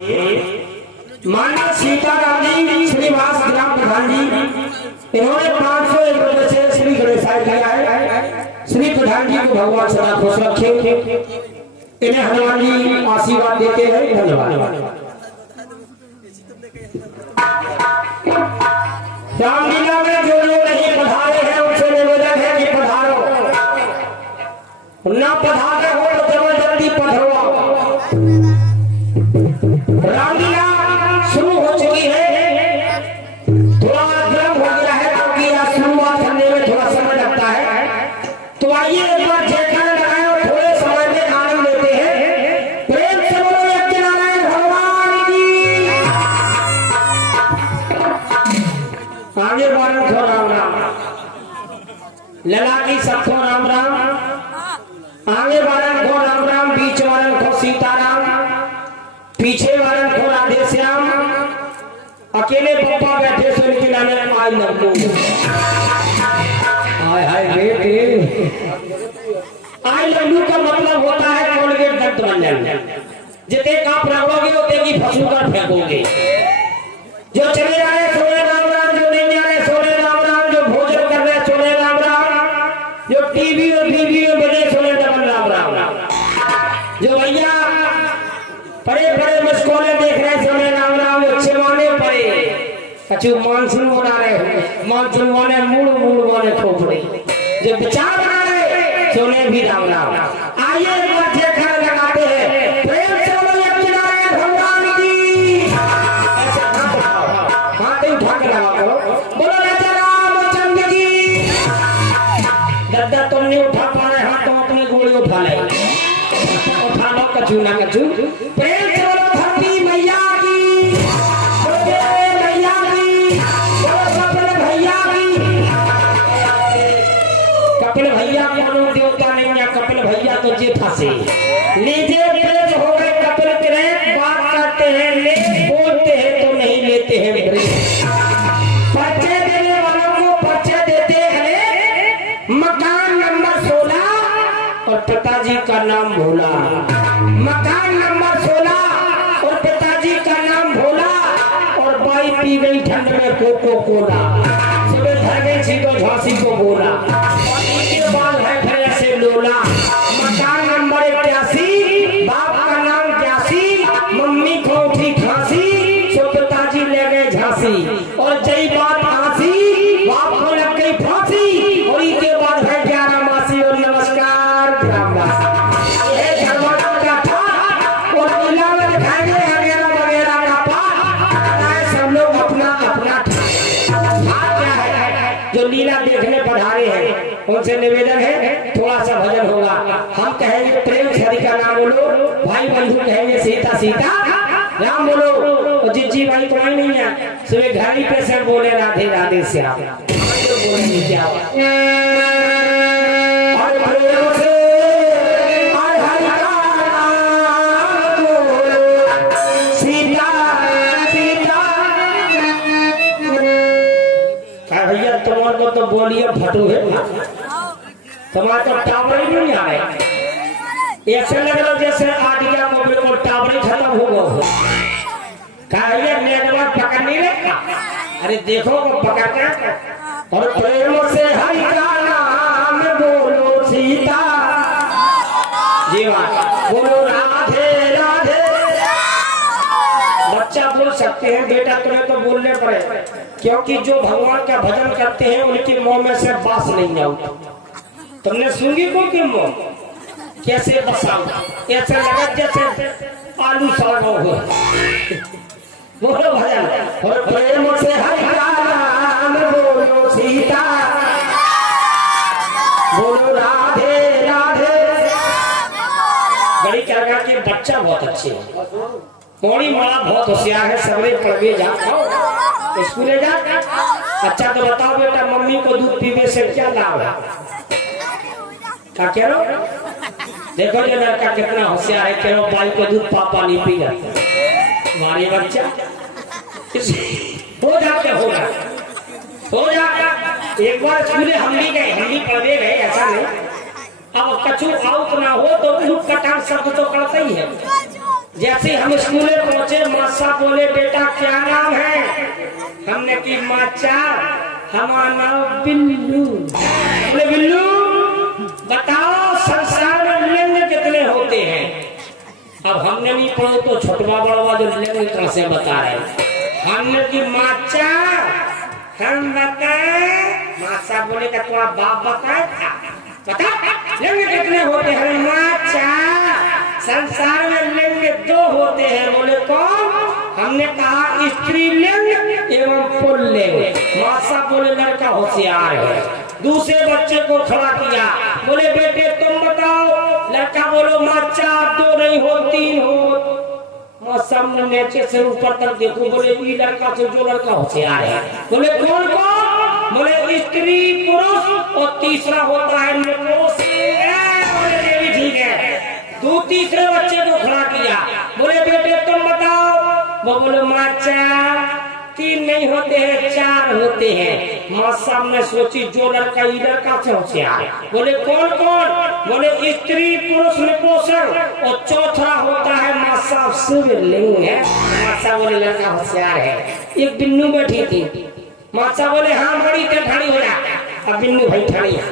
माननीय सीताराम जी श्रीवास ग्राम प्रधान जी इन्होंने 501 रुपए से श्री गणेशाय किया है। श्री प्रधान जी को भगवान सदा खुश रखे, इन्हें हनुमान जी आशीर्वाद देते हैं। धन्यवाद। रामलीला में जो लोग नहीं पधारे हैं उनसे निवेदन है कि पधारो, ना पधारे हो तो जबरदस्ती पधरवा। रामलीला शुरू हो चुकी है, थोड़ा विलंब हो गया है क्योंकि यह शुरुआत करने में थोड़ा समय लगता है। तो आइए एक बार जयकार लगाएं और थोड़े समय में आनंद लेते हैं। प्रेम से बोलो यज्ञनारायण भगवान की। आगे वारण को राम राम, लला की सबको राम राम, आगे वारण को राम राम, बीच वारण को सीताराम, पीछे वाले को राधे श्याम, अकेले पप्पा बैठे सुन के लाने आई लव यू। हाय हाय बेटे, आई लव यू का मतलब होता है कोलगेट दंत मंजन। जितने आप रगड़ोगे उतने की फसूकर फेंकोगे। जो चले जा रहे सोने राम राम, जो नहीं जा रहे सोने राम राम, जो भोजन कर रहे सोने राम राम, जो टीवी में बजे सोने डबल राम राम, जो भैया बड़े बड़े मुस्कोले देख रहे सोने राम राम, अच्छे माने पड़े कछु मानसून बना रहे, मानसून माने मूड़ माने खोपड़े, जो विचार बना रहे सोने भी राम राम। आइए एक बार जयकार लगाते हैं। प्रेम से बोलो यज्ञनारायण भगवान की। ऐसे हाथ उठा के लगा करो, बोलो राजा रामचंद्र की। दादा तुमने उठा पा रहे हाथ तो अपने गोली उठा ले, उठा लो कछु ना कछु। प्रेम से बोलो धरती मैया की, मैया की, बोलो कपिल भैया की। कपिल भैया मानो देवता नहीं है, कपिल भैया तो जे फंसे लीजिए प्रेम हो गए। कपिल प्रेम बात करते हैं, ले बोलते हैं तो नहीं लेते हैं। परिचय देने वालों को परिचय देते हैं। मकान नंबर 16 और पिताजी का नाम भोला। मकान नंबर 16 और पिताजी का नाम भोला, और बाई पी गई ठंड में कोको कोला। सुबह धर गई सीधो झांसी को बोला, और इनके बाद है फिर ऐसे लोला। मकान नंबर 81, बाप का नाम 81, मम्मी को उठी खांसी, सो पिताजी ले गए झांसी, और जय बात आसी बाप को लग गई फांसी, और इनके बाद है 11 मासी। और नमस्कार राम राम। जो लीला देखने पधारे हैं उनसे निवेदन है थोड़ा सा भजन होगा। हम कहेंगे प्रेम से हरि का नाम बोलो, भाई बंधु कहेंगे सीता सीता राम बोलो, और जिज्जी भाई तो ही नहीं है, सुबह घर ही पे से बोले राधे राधे श्याम। बोलेंगे क्या भैया, तुम्हारे को तो बोलिए फटू है, तुम्हारे तो टावर ही नहीं आ रहे। ऐसे लग रहा जैसे आडिया मोबाइल को टावर ही खत्म हो गया। कहिए नेटवर्क पकड़ नहीं रखा। अरे देखो वो पकड़ना। और प्रेम से हरि का नाम बोलो सीता जीवा, बोलो राधे राधे। बच्चा बोल सकते हैं, बेटा तुम्हें तो बोलने पड़े, क्योंकि जो भगवान का भजन करते हैं उनके मुंह में से बास नहीं आती। तुमने सुनी को कि मुंह कैसे बसाओ, ऐसे लगा जैसे आलू सागो हो। बोलो भजन। और प्रेम से हरि का नाम बोलो सीता, बोलो राधे राधे। बड़ी क्या कि बच्चा बहुत अच्छे है, मोड़ी माला बहुत होशियार है, सबरे पढ़वे जाओ स्कूले जा। अच्छा तो बताओ बेटा, मम्मी को दूध पीने से क्या लाभ है? क्या कह रहे हो? देखो ये लड़का कितना होशियार है, कह रहे भाई को दूध पापा नहीं पी जाते। हमारे बच्चा हो जाते हो जाता। एक बार स्कूले हम भी गए, हम भी पढ़ने गए, ऐसा नहीं। अब कछु आउट ना हो तो लुट कटान शब्द तो करता ही है। जैसे हम स्कूले पहुंचे, मास्टर बोले बेटा क्या नाम है? हमने की माचा, हमारा नाम बिल्लू। बोले बिल्लू बताओ संसार में लिंग कितने होते हैं? अब हमने नहीं पढ़ो तो छोटवा बड़वा जो लिंग कैसे बता रहे। हमने की माचा हम बताए, मासा बोले का तुम्हारा बाप बताए बता लिंग कितने होते हैं? माचा संसार में लिंग 2 होते हैं। बोले कौन? हमने कहा स्त्रीलिंग एवं पुल्लिंग। मासा बोले लड़का होशियार है। दूसरे बच्चे को खड़ा किया, बोले बेटे तुम बताओ। लड़का बोलो माचा 2 नहीं हो 3 हो। मासा ने नीचे से ऊपर तक देखो, बोले ये लड़का से जो लड़का होशियार है। बोले कौन कौन? बोले स्त्री पुरुष और तीसरा होता है नपुंसक। बोले ये भी ठीक है। तीसरे बच्चे को खड़ा किया, बोले बेटे तुम बताओ। वो बोले माचा 3 नहीं होते हैं 4 होते हैं। माँ साहब ने सोची जो लड़का ये लड़का से होशियार। बोले कौन कौन? बोले स्त्री पुरुष नपुंसक और चौथा होता है माँ साहब शिवलिंग है। माँ साहब बोले लड़का होशियार है। एक बिन्नू बैठी थी। माँ साहब बोले हाँ बड़ी ते खड़ी हो जा। अब बिन्नू भाई खड़ी है।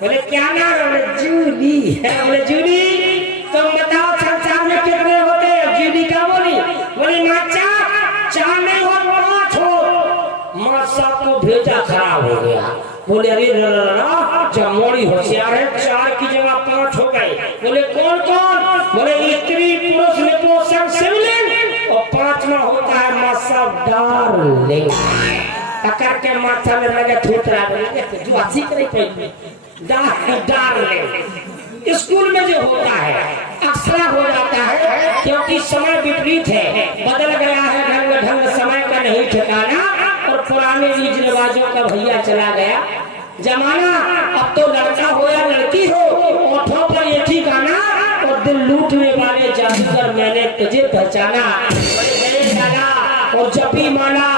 बोले क्या नाम है? बोले जूली। बोले जूली तुम बताओ संसार में कितने होते हैं? जूली क्या बोली? बोली माचा 4 नहीं हो 5 हो। माँ साहब को भेजा खराब हो गया। बोले अरे जमोड़ी होशियार है, 4 की जगह 5 हो गए। बोले कौन कौन? बोले स्त्री पुरुष नपुंसक शिवलिंग और 5वां होता है माँ साहब डार्लिंग। पकड़ के माथा में लगे थोड़ा जो हंसी करे डार्लिंग। स्कूल में जो होता है अक्सर हो जाता है, क्योंकि समय विपरीत है, बदल गया है ढंग ढंग समय का नहीं ठिकाना और पुराने रीति रिवाजों का भैया चला गया जमाना। अब तो लड़का हो या लड़की हो, ओठों पर एक ही गाना और दिल लूटने वाले जादूगर मैंने तुझे पहचाना। और जब भी माना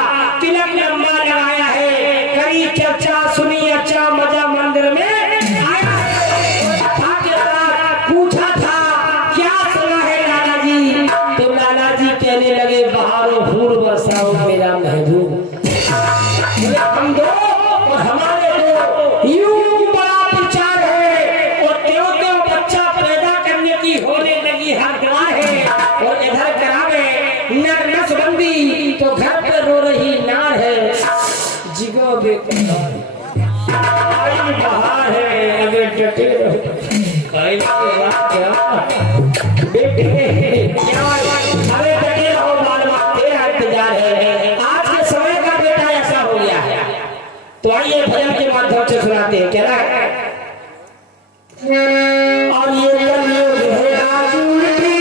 तिलक लंबा लगाया है, करी चर्चा सुनी अच्छा मजा मंदिर में आया। पूछा था क्या सुना है लाला जी? तो लाला जी कहने लगे बहारों फूल बरसाओ मेरा महबूब। हम दो और हमारे दो यूं बड़ा विचार है और त्यों त्यों बच्चा पैदा करने की होने लगी हरगाह है। और इधर करावे नर नसबंदी तो घर पे रो रही नार है। जिगो बेकार बहार है अगर डटे रहो। बेटे क्या अरे डटे रहो, बाल तेरा इंतजार है। आज के समय का बेटा ऐसा हो गया है। तो आइए भजन के माध्यम से सुनाते हैं क्या है। और ये कलयुग है आजुड़ की,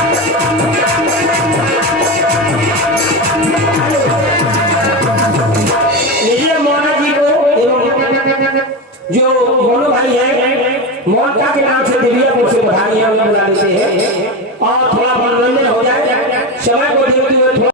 है